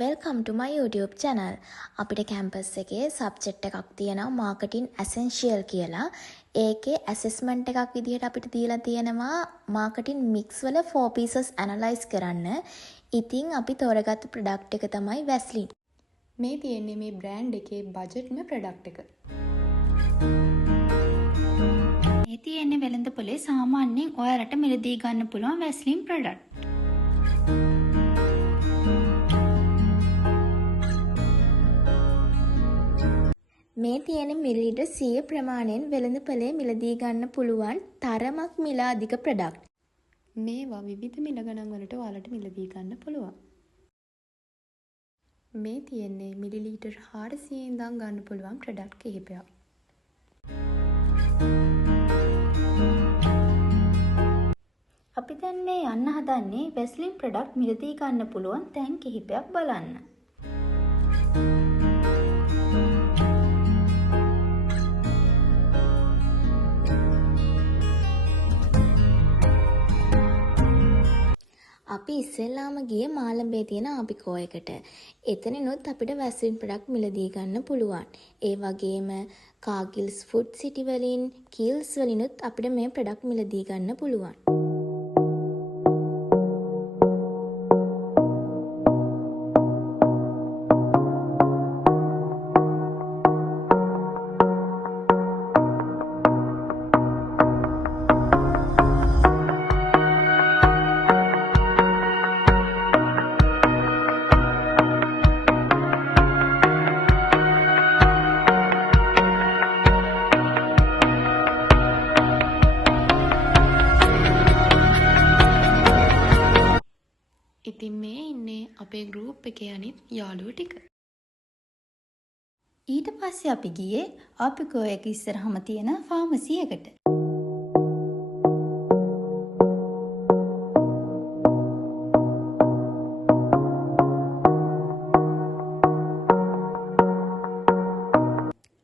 Welcome to my YouTube channel. අපිට campus එකේ subject එකක් තියෙනවා marketing essential කියලා. ඒකේ assessment එකක් විදිහට අපිට දීලා තියෙනවා marketing mix වල 4 pieces analyze කරන්න. ඉතින් අපි තෝරගත්ත product එක තමයි Vaseline. මේ තියෙන්නේ මේ brand එකේ budgetම product එක. මේ තියෙන්නේ වෙළඳපොලේ සාමාන්‍යයෙන් ඔයාලට මිලදී ගන්න පුළුවන් Vaseline product. මේ තියෙන මිලිලිටර් 100 ප්‍රමාණයෙන් වෙළඳපොලේ මිලදී ගන්න පුළුවන් තරමක් මිල අධික ප්‍රොඩක්ට්. මේවා විවිධ මිල ගණන් වලට ඔයාලට මිලදී ගන්න පුළුවන්. මේ තියෙන්නේ මිලිලීටර් 400 ඉඳන් ගන්න පුළුවන් ප්‍රොඩක්ට් කිහිපයක්. අපි දැන් මේ යන්න හදන්නේ Vaseline product මිලදී ගන්න පුළුවන් තැන් කිහිපයක් බලන්න. අපි ඉස්සෙල්ලාම ගියේ මාළඹේ තියෙන ආපිකෝ එකට. එතනිනුත් අපිට Vaseline product මිලදී ගන්න පුළුවන්. ඒ වගේම කාගිල්ස් ෆුඩ් සිටි වලින්, කීල්ස් වලිනුත් අපිට මේ product මිලදී ගන්න පුළුවන්. ඉතින් මේ ඉන්නේ අපේ group එකේ අනිත් යාළුවෝ ටික. ඊට පස්සේ අපි ගියේ ආපිකෝ එක ඉස්සරහම තියෙන ෆාමසි එකට.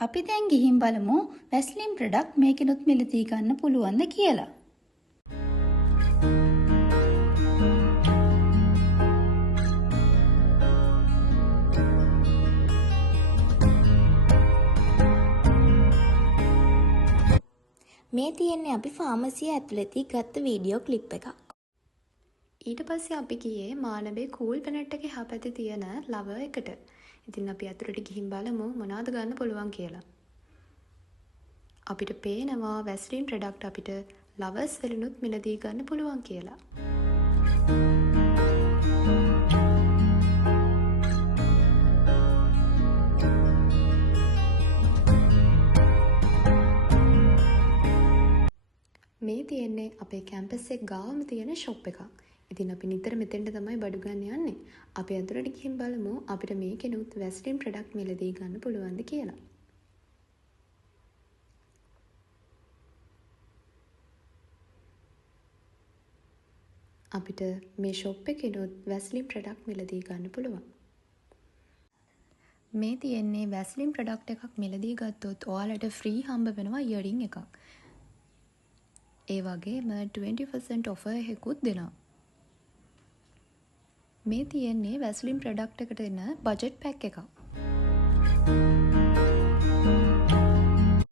අපි දැන් ගිහින් බලමු Vaseline product මේකිනුත් මිලදී ගන්න පුළුවන්ද කියලා. මේ තියෙන්නේ අපි ෆාමසිය ඇතුළතදී ගත්ත වීඩියෝ ක්ලිප් එකක්. ඊට පස්සේ අපි ගියේ මාළඹේ කූල් ප්ලැනට් එකේ හපැති තියෙන ලවර් එකට. ඉතින් අපි අතුරට ගිහින් බලමු මොනවද ගන්න පුළුවන් කියලා. අපිට පේනවා Vaseline product අපිට ලවර්ස් වලිනුත් මිලදී ගන්න පුළුවන් කියලා. මේ තියෙන්නේ අපේ කැම්පස් එක ගාවම තියෙන ෂොප් එකක්. ඉතින් අපි නිතර මෙතෙන්ට තමයි බඩු ගන්න යන්නේ. අපි අතුරට ගිහින් බලමු අපිට මේකෙනුත් Vaseline product මිලදී ගන්න පුළුවන්ද කියලා. අපිට මේ ෂොප් එකෙනුත් Vaseline product මිලදී ගන්න පුළුවන්. මේ තියෙන්නේ Vaseline product එකක් මිලදී ගත්තොත් ඔයාලට ෆ්‍රී හම්බ වෙනවා ඉයරින් එකක්. ඒ වගේම 20% offer එකකුත් දෙනවා. මේ තියෙන්නේ Vaseline product එකට එන budget pack එකක්.